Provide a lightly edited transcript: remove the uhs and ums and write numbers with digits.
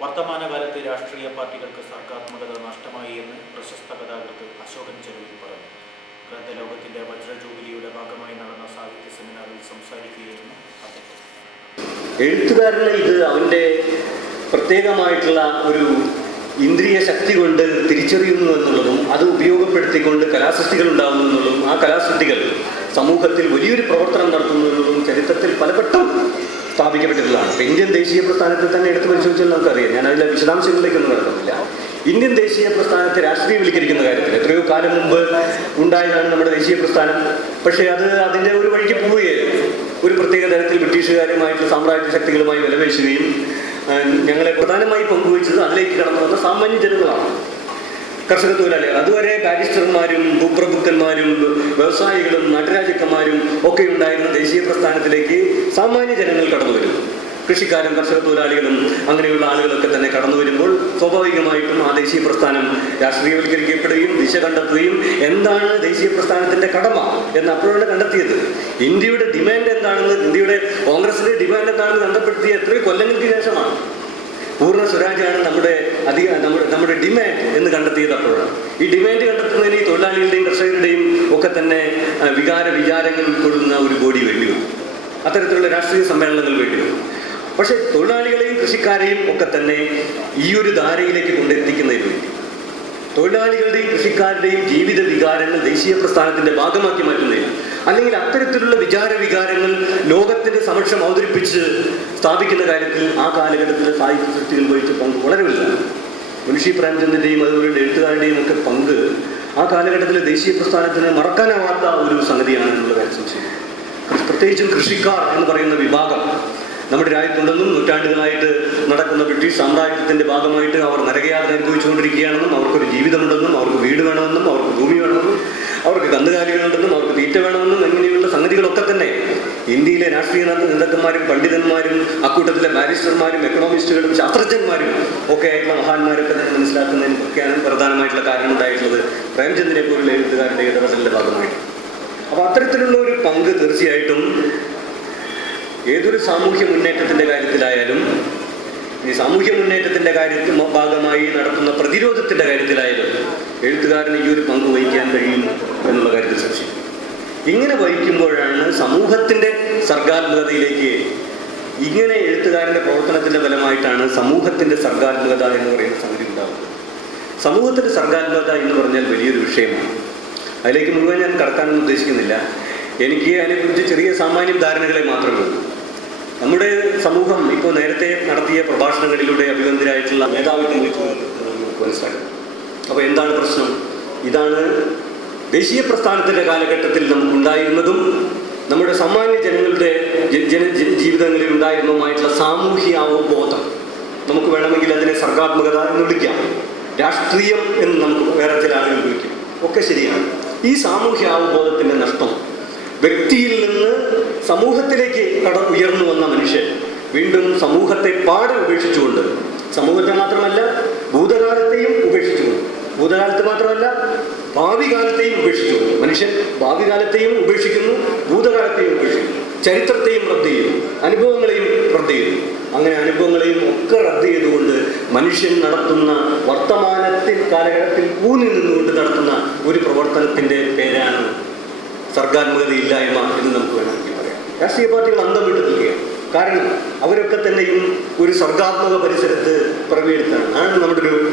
വർത്തമാനകാലത്ത് രാഷ്ട്രീയ പാർട്ടികൾക്ക് സർഗാത്മകത നഷ്ടമായി എന്ന് പ്രശസ്ത കഥാകൃത്ത് അശോകൻ ചെറുവിൽ പറഞ്ഞു. ഗ്രന്ഥലോകത്തിന്റെ വജ്രജൂബിലിയുടെ ഭാഗമായി നടന്ന സാഹിത്യ സെമിനാറിൽ സംസാരിക്കുകയായിരുന്നു അദ്ദേഹം. എഴുത്തുകാരന് ഇത് അവൻ്റെ പ്രത്യേകമായിട്ടുള്ള ഒരു ഇന്ദ്രിയ ശക്തി കൊണ്ട് തിരിച്ചറിയുന്നു എന്നുള്ളതും അത് ഉപയോഗപ്പെടുത്തിക്കൊണ്ട് കലാസൃഷ്ടികൾ ഉണ്ടാകുന്നു എന്നുള്ളതും ആ കലാസൃഷ്ടികൾ സമൂഹത്തിൽ വലിയൊരു പ്രവർത്തനം നടത്തുന്നു എന്നുള്ളതും ചരിത്രത്തിൽ പലവട്ടം സ്ഥാപിക്കപ്പെട്ടിട്ടുള്ളതാണ്. ഇന്ത്യൻ ദേശീയ പ്രസ്ഥാനത്തിൽ തന്നെ എടുത്തു പരിശോധിച്ചാൽ നമുക്കറിയാം. ഞാൻ അതിലെ വിശദാംശങ്ങളിലേക്കൊന്നും കടക്കുന്നില്ല. ഇന്ത്യൻ ദേശീയ പ്രസ്ഥാനത്തെ രാഷ്ട്രീയവൽക്കരിക്കുന്ന കാര്യത്തിൽ എത്രയോ കാലം മുമ്പ് ഉണ്ടായതാണ് നമ്മുടെ ദേശീയ പ്രസ്ഥാനം. പക്ഷേ അത് അതിൻ്റെ ഒരു വഴിക്ക് പോവുകയായിരുന്നു. ഒരു പ്രത്യേക തരത്തിൽ ബ്രിട്ടീഷുകാരുമായിട്ട് സാമ്രാജ്യ ശക്തികളുമായി വിലപേശുകയും ഞങ്ങളെ പ്രധാനമായി പങ്കുവച്ചത് അതിലേക്ക് കടന്നു വന്ന സാമാന്യ ജനങ്ങളാണ്, കർഷക തൊഴിലാളികൾ. അതുവരെ ബാരിസ്റ്റർമാരും ഭൂപ്രഭുക്കന്മാരും വ്യവസായികളും നാട്ടുരാജാക്കന്മാരും ഒക്കെ ഉണ്ടായിരുന്ന ദേശീയ പ്രസ്ഥാനത്തിലേക്ക് സാമാന്യ ജനങ്ങൾ കടന്നു വരുന്നു. കൃഷിക്കാരും കർഷക തൊഴിലാളികളും അങ്ങനെയുള്ള ആളുകളൊക്കെ തന്നെ കടന്നു വരുമ്പോൾ സ്വാഭാവികമായിട്ടും ആ ദേശീയ പ്രസ്ഥാനം രാഷ്ട്രീയവൽക്കരിക്കപ്പെടുകയും ദിശ കണ്ടെത്തുകയും എന്താണ് ദേശീയ പ്രസ്ഥാനത്തിന്റെ കടമ എന്ന് അപ്പോഴാണ് കണ്ടെത്തിയത്. ഇന്ത്യയുടെ ഡിമാൻഡ് എന്താണെന്ന്, ഇന്ത്യയുടെ കോൺഗ്രസിന്റെ ഡിമാൻഡ് എന്താണെന്ന് കണ്ടെപ്പെടുത്തിയ എത്രയോ കൊല്ലങ്ങൾക്ക് ശേഷമാണ്. പൂർണ്ണ സ്വരാജ്യമാണ് നമ്മുടെ ഡിമാൻഡ് എന്ന് കണ്ടെത്തിയത് അപ്പോഴാണ്. ഈ ഡിമാൻഡ് കണ്ടെത്തുന്നതിന് ഈ തൊഴിലാളികളുടെയും കർഷകരുടെയും ഒക്കെ തന്നെ വിചാരങ്ങൾ ഉൾക്കൊള്ളുന്ന ഒരു ബോഡി വേണ്ടി വരും. അത്തരത്തിലുള്ള രാഷ്ട്രീയ സമ്മേളനങ്ങൾ വേണ്ടി വരും. പക്ഷെ തൊഴിലാളികളെയും കൃഷിക്കാരെയും ഒക്കെ തന്നെ ഈ ഒരു ധാരയിലേക്ക് കൊണ്ടെത്തിക്കുന്നതിന് വേണ്ടി തൊഴിലാളികളുടെയും കൃഷിക്കാരുടെയും ജീവിത വികാരങ്ങൾ ദേശീയ പ്രസ്ഥാനത്തിന്റെ ഭാഗമാക്കി മാറ്റുന്നതിന്, അല്ലെങ്കിൽ അത്തരത്തിലുള്ള വികാരങ്ങൾ ലോകത്തിന്റെ സമക്ഷം അവതരിപ്പിച്ച് സ്ഥാപിക്കുന്ന കാര്യത്തിൽ ആ കാലഘട്ടത്തിലെ സാഹിത്യ സൃഷ്ടികൾ വഹിച്ച പങ്ക് വളരെ വലുതാണ്. മുൻഷി പ്രേംചന്ദിന്റെയും അതുപോലെ എഴുത്തുകാരുടെയും ഒക്കെ പങ്ക് ആ കാലഘട്ടത്തിലെ ദേശീയ പ്രസ്ഥാനത്തിന് മറക്കാനാവാത്ത ഒരു സംഗതിയാണ് എന്നുള്ള കാര്യം സംശയം. പ്രത്യേകിച്ചും കൃഷിക്കാർ എന്ന് പറയുന്ന വിഭാഗം നമ്മുടെ രാജ്യത്തുണ്ടെന്നും നൂറ്റാണ്ടുകളായിട്ട് നടക്കുന്ന ബ്രിട്ടീഷ് സാമ്രാജ്യത്തിന്റെ ഭാഗമായിട്ട് അവർ നരകയാതന അനുഭവിച്ചുകൊണ്ടിരിക്കുകയാണെന്നും അവർക്കൊരു ജീവിതമുണ്ടെന്നും അവർക്ക് വീട് വേണമെന്നും അവർക്ക് ഭൂമി വേണമെന്നും അവർക്ക് കന്നുകാലികളുണ്ടെന്നും അവർക്ക് തീറ്റ വേണമെന്നും അങ്ങനെയുള്ള സംഗതികളൊക്കെ തന്നെ ഇന്ത്യയിലെ രാഷ്ട്രീയ നേതാക്കന്മാരും പണ്ഡിതന്മാരും അക്കൂട്ടത്തിലെ ബാരിസ്റ്റർമാരും എക്കണോമിസ്റ്റുകളും ശാസ്ത്രജ്ഞന്മാരും ഒക്കെ ആയിട്ടുള്ള മഹാന്മാരൊക്കെ തന്നെ മനസ്സിലാക്കുന്നതിനൊക്കെയാണ് പ്രധാനമായിട്ടുള്ള കാരണം ഉണ്ടായിട്ടുള്ളത് പ്രേംചന്ദിനെ പോലുള്ള എഴുത്തുകാരുടെ ഇടപെടലിന്റെ ഭാഗമായിട്ട്. അപ്പൊ അത്തരത്തിലുള്ള ഒരു പങ്ക് തീർച്ചയായിട്ടും ഏതൊരു സാമൂഹ്യ മുന്നേറ്റത്തിന്റെ കാര്യത്തിലായാലും, ഈ സാമൂഹ്യ മുന്നേറ്റത്തിന്റെ കാര്യത്തിൽ ഭാഗമായി നടത്തുന്ന പ്രതിരോധത്തിന്റെ കാര്യത്തിലായാലും എഴുത്തുകാരന് ഈ ഒരു പങ്ക് വഹിക്കാൻ കഴിയും എന്നുള്ള കാര്യത്തിൽ സംശയം. ഇങ്ങനെ വഹിക്കുമ്പോഴാണ് സമൂഹത്തിന്റെ സർഗാത്മകതയിലേക്ക്, ഇങ്ങനെ എഴുത്തുകാരന്റെ പ്രവർത്തനത്തിന്റെ ഫലമായിട്ടാണ് സമൂഹത്തിന്റെ സർഗാത്മകത എന്ന് പറയുന്ന സംഗതി ഉണ്ടാകുന്നത്. സമൂഹത്തിന്റെ സർഗാത്മകത എന്ന് പറഞ്ഞാൽ വലിയൊരു വിഷയമാണ്. അതിലേക്ക് മുഴുവൻ ഞാൻ കടക്കാനൊന്നും ഉദ്ദേശിക്കുന്നില്ല. എനിക്ക് അതിനെക്കുറിച്ച് ചെറിയ സാമാന്യം ധാരണകളെ മാത്രമേ ഉള്ളൂ. നമ്മുടെ സമൂഹം ഇപ്പോൾ നേരത്തെ നടത്തിയ പ്രഭാഷണങ്ങളിലൂടെ അഭിനന്ദരായിട്ടുള്ള മേധാവിത്വം മനസ്സിലാക്കും. അപ്പോൾ എന്താണ് പ്രശ്നം? ഇതാണ് ദേശീയ പ്രസ്ഥാനത്തിന്റെ കാലഘട്ടത്തിൽ നമുക്കുണ്ടായിരുന്നതും നമ്മുടെ സാമാന്യ ജനങ്ങളുടെ ജീവിതങ്ങളിൽ ഉണ്ടായിരുന്നതുമായിട്ടുള്ള സാമൂഹ്യ അവബോധം. നമുക്ക് വേണമെങ്കിൽ അതിനെ സർഗാത്മകത എന്ന് വിളിക്കാം, രാഷ്ട്രീയം എന്ന് നമുക്ക് വേറെ ചില ആളുകൾ വിളിക്കും, ഒക്കെ ശരിയാണ്. ഈ സാമൂഹ്യ അവബോധത്തിന്റെ നഷ്ടം, വ്യക്തിയിൽ നിന്ന് സമൂഹത്തിലേക്ക് ഉയർന്നു വന്ന മനുഷ്യൻ വീണ്ടും സമൂഹത്തെ പാടെ ഉപേക്ഷിച്ചുകൊണ്ട്, സമൂഹത്തെ മാത്രമല്ല ഭൂതകാലത്തെയും ഉപേക്ഷിച്ചുകൊണ്ട്, ഭൂതകാലത്ത് മാത്രമല്ല ഭാവി കാലത്തെയും ഉപേക്ഷിച്ചുകൊണ്ട്, മനുഷ്യൻ ഭാവി കാലത്തെയും ഉപേക്ഷിക്കുന്നു, ഭൂതകാലത്തെയും ഉപേക്ഷിക്കുന്നു, ചരിത്രത്തെയും റദ്ദ് ചെയ്യുന്നു, അനുഭവങ്ങളെയും റദ്ദ് ചെയ്യുന്നു. അങ്ങനെ അനുഭവങ്ങളെയും ഒക്കെ റദ്ദ് ചെയ്തുകൊണ്ട് മനുഷ്യൻ നടത്തുന്ന വർത്തമാനത്തിൽ കാലഘട്ടത്തിൽ ഊന്നി നിന്നുകൊണ്ട് നടത്തുന്ന ഒരു പ്രവർത്തനത്തിന്റെ പേരാണ് സർഗാത്മകതയില്ലായ്മ എന്ന് നമുക്ക് വേണമെങ്കിൽ പറയാം. രാഷ്ട്രീയ പാർട്ടികൾ അന്തം വിട്ടു നിൽക്കുകയാണ്. കാരണം അവരൊക്കെ തന്നെയും ഒരു സർഗാത്മക പരിസരത്ത് പിറവിയെടുത്താണ്. ആണ് നമ്മുടെ ഒരു